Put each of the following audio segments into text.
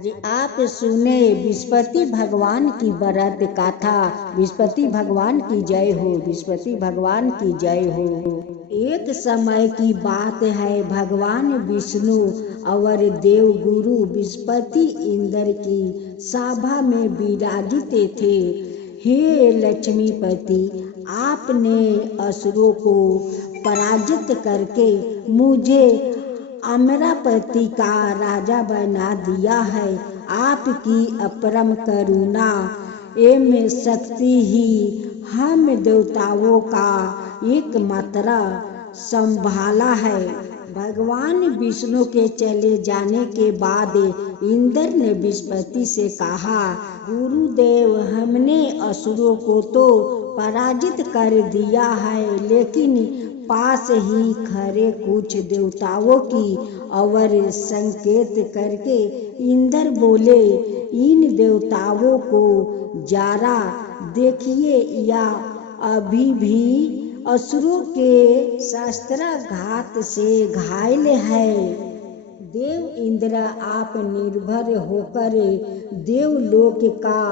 आज आप सुने विस्पति भगवान की व्रत कथा। विस्पति भगवान की जय हो, विस्पति भगवान की जय हो। एक समय की बात है, भगवान विष्णु और देव गुरु विस्पति इंद्र की सभा में विराजित थे। हे लक्ष्मीपति, आपने असुरों को पराजित करके मुझे अमरावती का राजा बना दिया है। आपकी अपरम करुणा एवं शक्ति ही हम देवताओं का एकमात्र संभाला है। भगवान विष्णु के चले जाने के बाद इंद्र ने विस्पति से कहा, गुरुदेव, हमने असुरों को तो पराजित कर दिया है, लेकिन पास ही खड़े कुछ देवताओं की और संकेत करके इंद्र बोले, इन देवताओं को जरा देखिए, या अभी भी असुरों के शस्त्राघात से घायल है। देव इंद्र, आप निर्भय होकर देवलोक का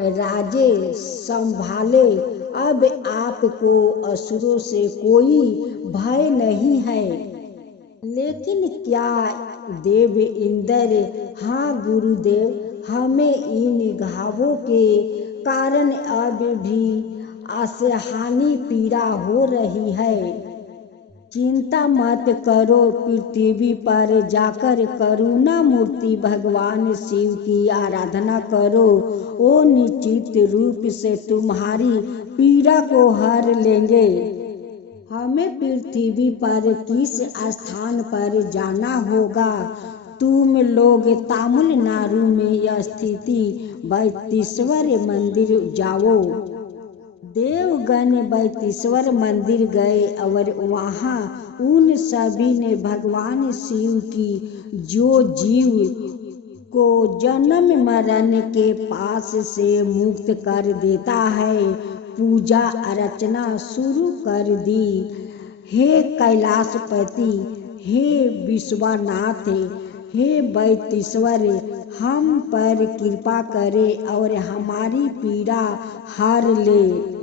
राज्य संभाले। अब आपको असुरों से कोई भय नहीं है। लेकिन क्या देव इंद्र? हाँ गुरुदेव, हमें इन घावों के कारण अब भी असहनीय पीड़ा हो रही है। चिंता मत करो, पृथ्वी पर जाकर करुणा मूर्ति भगवान शिव की आराधना करो। वो निश्चित रूप से तुम्हारी पीड़ा को हर लेंगे। हमें पृथ्वी पर किस स्थान पर जाना होगा? तुम लोग तमिलनाडु में स्थित बैतीश्वर मंदिर जाओ। देवगण बैतीश्वर मंदिर गए और वहाँ उन सभी ने भगवान शिव की, जो जीव को जन्म मरण के पास से मुक्त कर देता है, पूजा अर्चना शुरू कर दी। हे कैलाशपति, हे विश्वनाथ, हे बैतीश्वर, हम पर कृपा करे और हमारी पीड़ा हर ले।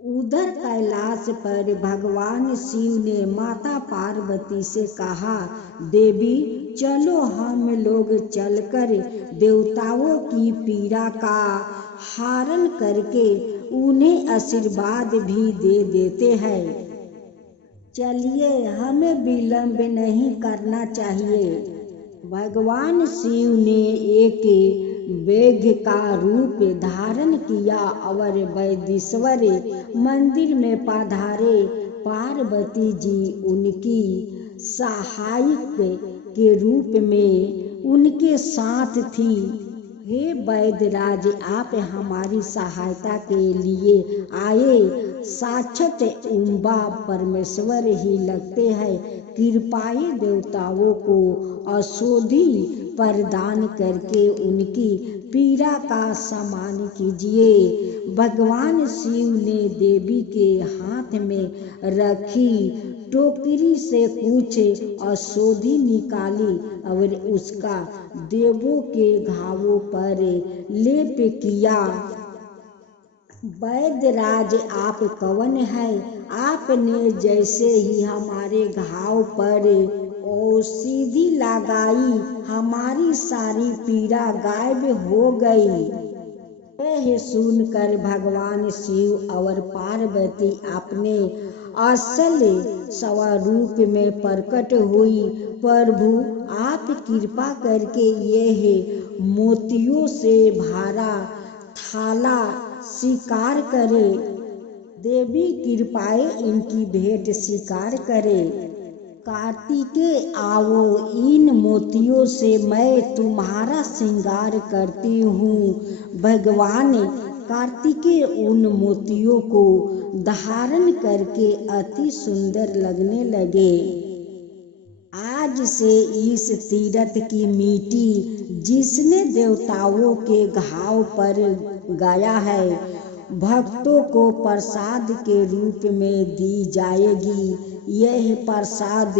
उधर कैलाश पर भगवान शिव ने माता पार्वती से कहा, देवी चलो, हम लोग चलकर देवताओं की पीड़ा का हरण करके उन्हें आशीर्वाद भी दे देते हैं। चलिए, हमें विलंब नहीं करना चाहिए। भगवान शिव ने एक वेग का रूप धारण किया और बैतीश्वर मंदिर में पधारे। पार्वती जी उनकी सहायक के रूप में उनके साथ थी। हे वैद्यराज, आप हमारी सहायता के लिए आए। साक्षात उम्बा परमेश्वर ही लगते हैं। कृपाए देवताओं को औषधि प्रदान करके उनकी पीड़ा का शमन कीजिए। भगवान शिव ने देवी के हाथ में रखी टोकरी से कुछ औषधि निकाली और उसका देवों के घावों पर लेप किया। वैद्यराज, आप कौन है? आपने जैसे ही हमारे घाव पर औषधि लगाई, हमारी सारी पीड़ा गायब हो गई। यह सुनकर भगवान शिव और पार्वती अपने असल स्वरूप में प्रकट हुई। प्रभु, आप कृपा करके यह मोतियों से भरा थाला स्वीकार करें। देवी कृपाए इनकी भेंट स्वीकार करें। कार्तिकेय आओ, इन मोतियों से मैं तुम्हारा श्रृंगार करती हूँ। भगवान कार्तिकेय उन मोतियों को धारण करके अति सुंदर लगने लगे। आज से इस तीर्थ की मिट्टी जिसने देवताओं के घाव पर गाया है, भक्तों को प्रसाद के रूप में दी जाएगी। यह प्रसाद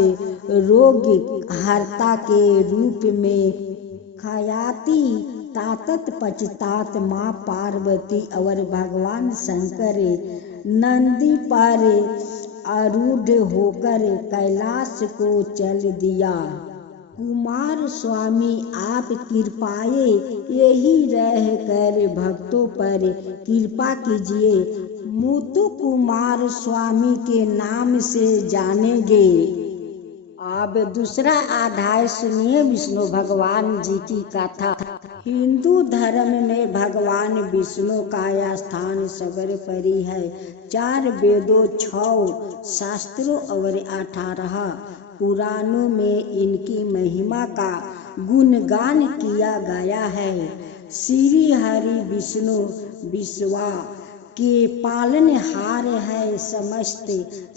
रोग हर्ता के रूप में खयाती तातत पछतात माँ पार्वती और भगवान शंकर नंदी पर आरूढ़ होकर कैलाश को चल दिया। कुमार स्वामी आप कृपाए यही रह कर भक्तों पर कृपा कीजिए। मुतु कुमार स्वामी के नाम से जानेंगे। अब दूसरा अध्याय सुनिए विष्णु भगवान जी की कथा। हिंदू धर्म में भगवान विष्णु का स्थान सबर परी है। 4 वेदों 6 शास्त्रों और 18 पुराणों में इनकी महिमा का गुणगान किया गया है। श्री हरि विष्णु विश्वा के पालनहार है। समस्त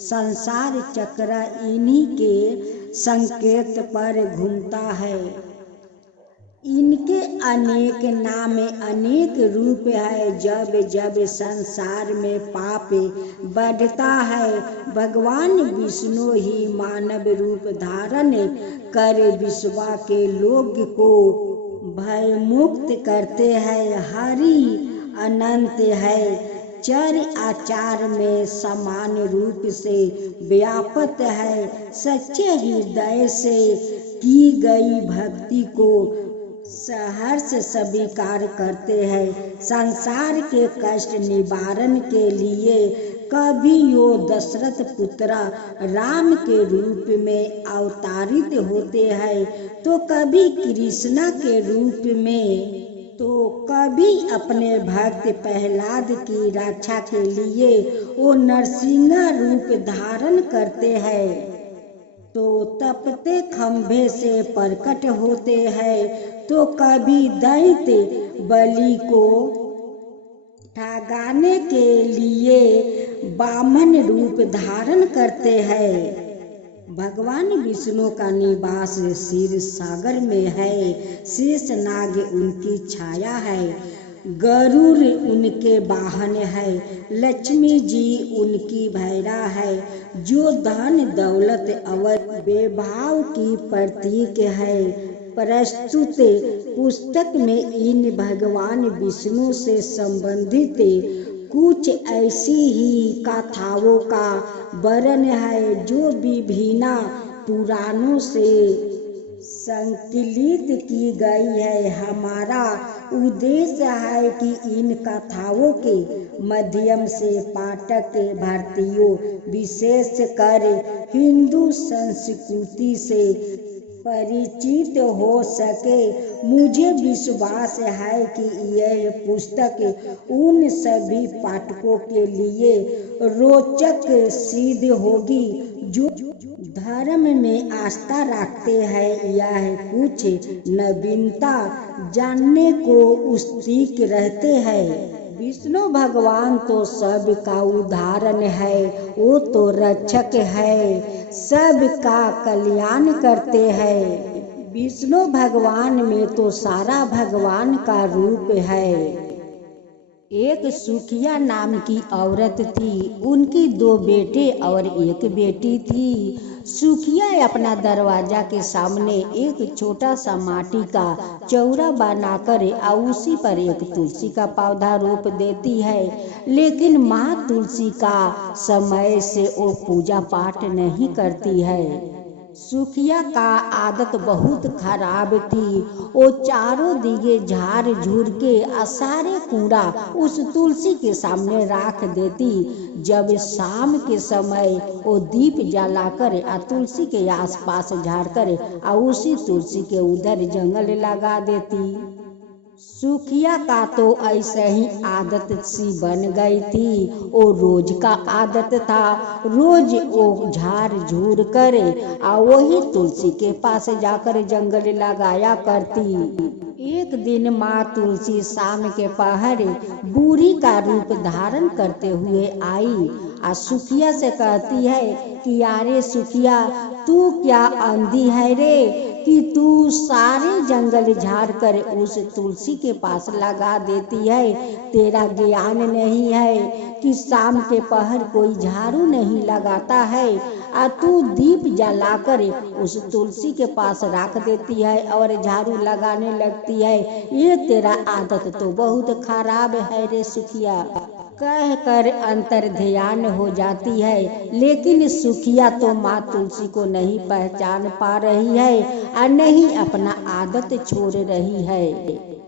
संसार चक्र इन्हीं के संकेत पर घूमता है। इनके अनेक नाम अनेक रूप है। जब जब संसार में पाप बढ़ता है भगवान विष्णु ही मानव रूप धारण कर विश्वा के लोग को भयमुक्त करते हैं। हरि अनंत है, चर आचार में समान रूप से व्यापक है। सच्चे हृदय से की गई भक्ति को सहर्ष स्वीकार करते हैं। संसार के कष्ट निवारण के लिए कभी यो दशरथ पुत्र राम के रूप में अवतारित होते हैं, तो कभी कृष्णा के रूप में, तो कभी अपने भक्त प्रहलाद की रक्षा के लिए वो नरसिंह रूप धारण करते हैं, तो तपते खंभे से प्रकट होते हैं, तो कभी दैत्य बलि को ठगाने के लिए वामन रूप धारण करते हैं। भगवान विष्णु का निवास क्षीर सागर में है। शेष नाग उनकी छाया है। गरुड़ उनके वाहन है। लक्ष्मी जी उनकी भैरा है, जो धन दौलत और वैभव की प्रतीक है। प्रस्तुत पुस्तक में इन भगवान विष्णु से संबंधित कुछ ऐसी ही कथाओं का वर्णन है जो विभिन्न पुराणों से संकलित की गई है। हमारा उद्देश्य है कि इन कथाओं के माध्यम से पाठक भारतीयों विशेषकर हिंदू संस्कृति से परिचित हो सके। मुझे विश्वास है कि यह पुस्तक उन सभी पाठकों के लिए रोचक सिद्ध होगी जो धर्म में आस्था रखते हैं। यह कुछ नवीनता जानने को उत्सुक रहते हैं। विष्णु भगवान तो सबका उदाहरण है, वो तो रक्षक है, सबका कल्याण करते हैं। विष्णु भगवान में तो सारा भगवान का रूप है। एक सुखिया नाम की औरत थी, उनकी 2 बेटे और 1 बेटी थी। सुखिया अपना दरवाजा के सामने एक छोटा सा माटी का चौरा बनाकर उसी पर एक तुलसी का पौधा रोप देती है, लेकिन माँ तुलसी का समय से वो पूजा पाठ नहीं करती है। सुखिया का आदत बहुत खराब थी। वो चारों दिगे झाड़ झूर के सारे कूड़ा उस तुलसी के सामने रख देती। जब शाम के समय वो दीप जलाकर तुलसी के आसपास झाड़कर उसी तुलसी के उधर जंगल लगा देती। सुखिया का तो ऐसे ही आदत सी बन गई थी। वो रोज का आदत था, रोज वो झाड़ झूर करे और वही तुलसी के पास जाकर जंगल लगाया करती। एक दिन माँ तुलसी शाम के पहर बूढ़ी का रूप धारण करते हुए आई और सुखिया से कहती है कि अरे सुखिया, तू क्या अंधी है रे कि तू सारे जंगल झाड़ कर उस तुलसी के पास लगा देती है। तेरा ज्ञान नहीं है कि शाम के पहर कोई झाड़ू नहीं लगाता है, और तू दीप जलाकर उस तुलसी के पास रख देती है और झाड़ू लगाने लगती है। ये तेरा आदत तो बहुत खराब है रे सुखिया। कह कर अंतर ध्यान हो जाती है, लेकिन सुखिया तो माँ तुलसी को नहीं पहचान पा रही है और नहीं अपना आदत छोड़ रही है,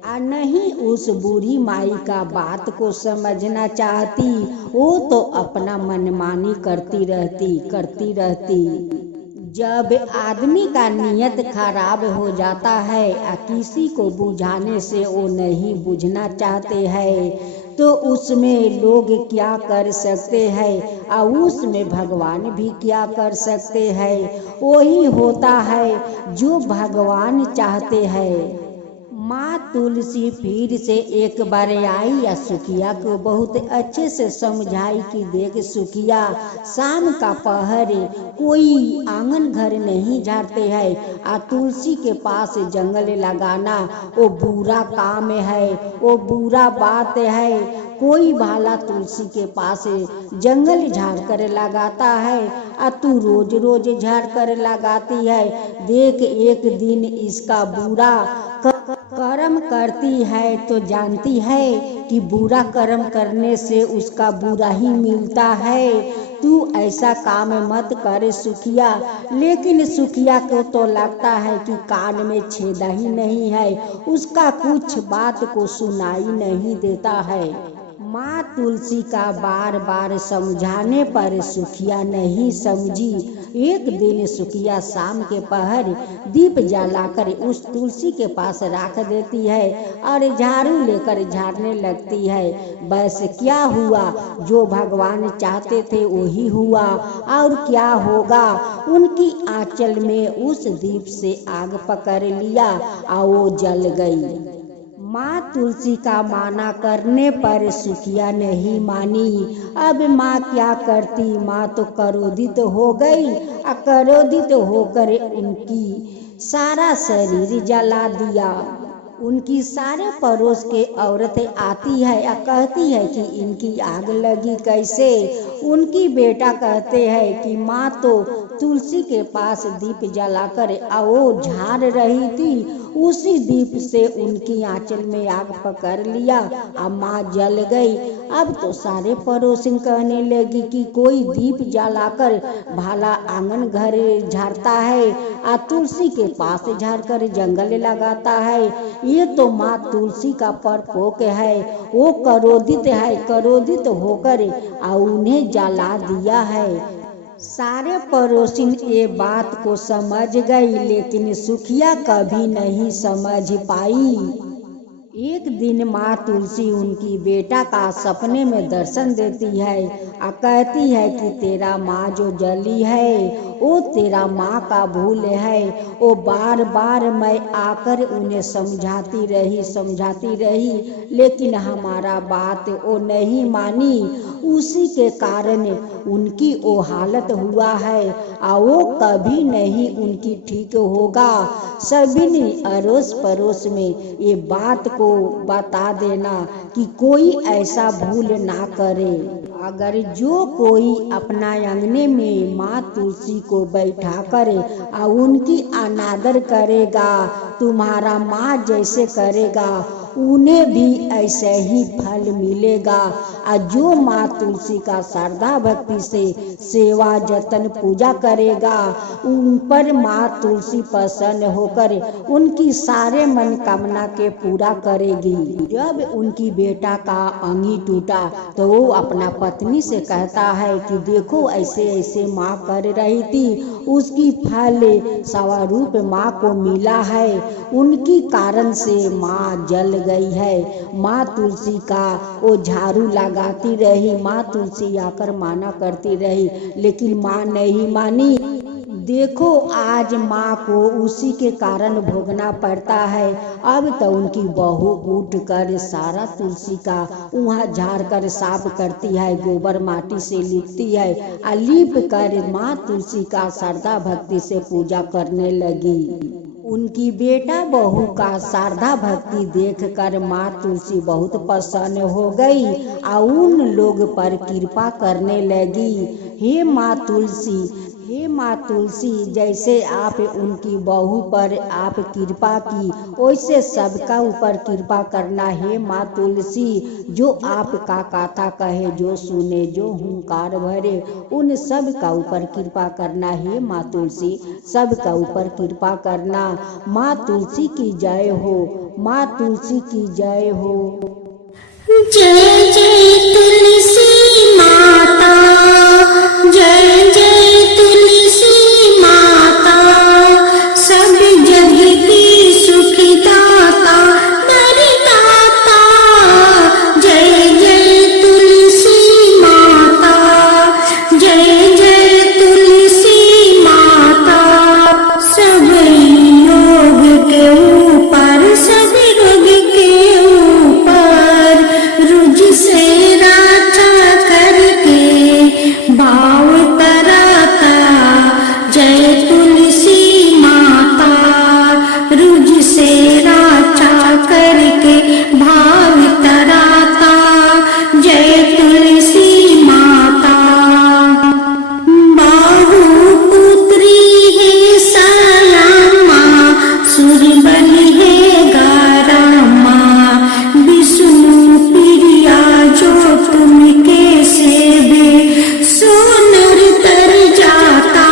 और नहीं उस बूढ़ी माई का बात को समझना चाहती। वो तो अपना मनमानी करती रहती। जब आदमी का नियत खराब हो जाता है और किसी को बुझाने से वो नहीं बुझना चाहते हैं, तो उसमें लोग क्या कर सकते हैं और उसमें भगवान भी क्या कर सकते हैं। वही होता है जो भगवान चाहते हैं। माँ तुलसी फिर से एक बार आई या सुखिया को बहुत अच्छे से समझाई कि देख सुखिया, शाम का पहर कोई आंगन घर नहीं झाड़ते हैं, और तुलसी के पास जंगल लगाना वो बुरा काम है, वो बुरा बात है। कोई भाला तुलसी के पास जंगल झाड़ कर लगाता है और तू रोज रोज झाड़ कर लगाती है। देख एक दिन इसका बुरा कर्म करती है तो जानती है कि बुरा कर्म करने से उसका बुरा ही मिलता है। तू ऐसा काम मत कर सुखिया। लेकिन सुखिया को तो लगता है कि कान में छेदा ही नहीं है, उसका कुछ बात को सुनाई नहीं देता है। माँ तुलसी का बार बार समझाने पर सुखिया नहीं समझी। एक दिन सुखिया शाम के पहर दीप जलाकर उस तुलसी के पास रख देती है और झाड़ू लेकर झाड़ने लगती है। बस क्या हुआ, जो भगवान चाहते थे वही हुआ। और क्या होगा, उनकी आंचल में उस दीप से आग पकड़ लिया और वो जल गई। माँ तुलसी का माना करने पर सुखिया नहीं मानी। अब माँ क्या करती, माँ तो क्रोधित हो गई और क्रोधित होकर उनकी सारा शरीर जला दिया। उनकी सारे पड़ोस के औरतें आती है और कहती है कि इनकी आग लगी कैसे। उनकी बेटा कहते हैं कि माँ तो तुलसी के पास दीप जलाकर वो झाड़ रही थी, उसी दीप से उनकी आंचल में आग पकड़ लिया और माँ जल गई। अब तो सारे पड़ोसिन कहने लगी कि कोई दीप जलाकर भाला आंगन घर झाड़ता है और तुलसी के पास झाड़कर जंगल लगाता है। ये तो माँ तुलसी का प्रकोप है। वो क्रोधित होकर उन्हें जला दिया है। सारे पड़ोसिन ये बात को समझ गई, लेकिन सुखिया कभी नहीं समझ पाई। एक दिन माँ तुलसी उनकी बेटा का सपने में दर्शन देती है और कहती है कि तेरा माँ जो जली है वो तेरा माँ का भूल है। वो बार बार मैं आकर उन्हें समझाती रही, लेकिन हमारा बात वो नहीं मानी। उसी के कारण उनकी वो हालत हुआ है और वो कभी नहीं उनकी ठीक होगा। सभी ने अड़ोस पड़ोस में ये बात को बता देना कि कोई ऐसा भूल ना करे। अगर जो कोई अपना अंगने में माँ तुलसी को बैठा करे और उनकी अनादर करेगा, तुम्हारा माँ जैसे करेगा उन्हें भी ऐसे ही फल मिलेगा। और जो माँ तुलसी का श्रद्धा भक्ति से सेवा जतन पूजा करेगा, उन पर माँ तुलसी प्रसन्न होकर उनकी सारे मनोकामना के पूरा करेगी। जब उनकी बेटा का अंगी टूटा तो वो अपना पत्नी से कहता है कि देखो ऐसे ऐसे माँ कर रही थी, उसकी फल स्वरूप माँ को मिला है, उनकी कारण से माँ जल गई है। माँ तुलसी का वो झाड़ू लगाती रही, माँ तुलसी आकर माना करती रही, लेकिन माँ नहीं मानी। देखो आज माँ को उसी के कारण भोगना पड़ता है। अब तो उनकी बहू उठ कर सारा तुलसी का वहाँ झाड़ कर साफ करती है, गोबर माटी से लिपती है, लीप कर माँ तुलसी का श्रद्धा भक्ति से पूजा करने लगी। उनकी बेटा बहू का श्रद्धा भक्ति देखकर माँ तुलसी बहुत प्रसन्न हो गई और उन लोग पर कृपा करने लगी। हे माँ तुलसी, जैसे आप उनकी बहू पर आप कृपा की वैसे सबका ऊपर कृपा करना। हे माँ तुलसी, जो आपका कथा कहे, जो सुने, जो हुंकार भरे, उन सब का ऊपर कृपा करना। हे माँ तुलसी, सबका ऊपर कृपा करना। माँ तुलसी की जय हो, माँ तुलसी की जय हो। जय जय तुलसी माता, जय जय तुलसी माता, सब जग की सुखदाता वरदाता। जय जय तुलसी माता, जय जय तुलसी माता, सब योग के ऊपर, सब रोग के ऊपर, रुझ से राजा करके भाव तराता। जय तुलसी माता, रुझ से राजा करके भाव तराता। जय तुलसी माता, बाहु पुत्री है सयामा, सुरबल है गारामा, विष्णु प्रिया जो तुमके सेवे, सो नर तर जाता।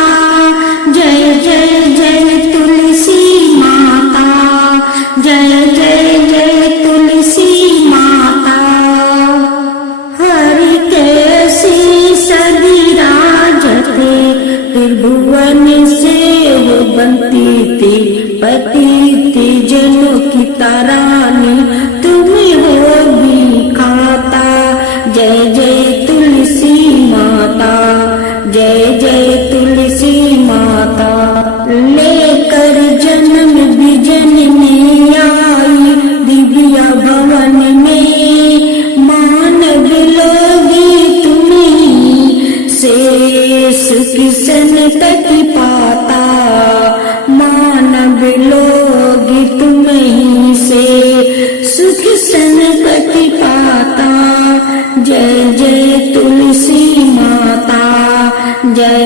जय जय जय तुलसी माता, जय जय जय तुलसी माता। हरि कैसी सदी राजते, त्रिभुवन से वो बनती थी, पति थी जनों की तारानी, तुम्हें हो भी खाता। जय जय तुलसी माता, जय जय तुलसी माता। लेकर जन्म विजन में आई दिव्या भवन में, मानव लोगी तुम्हीं से सुख संतत पाता। मानव लोगी तुम्हीं से सुख संतत पाता। जय जय तुलसी माता, जय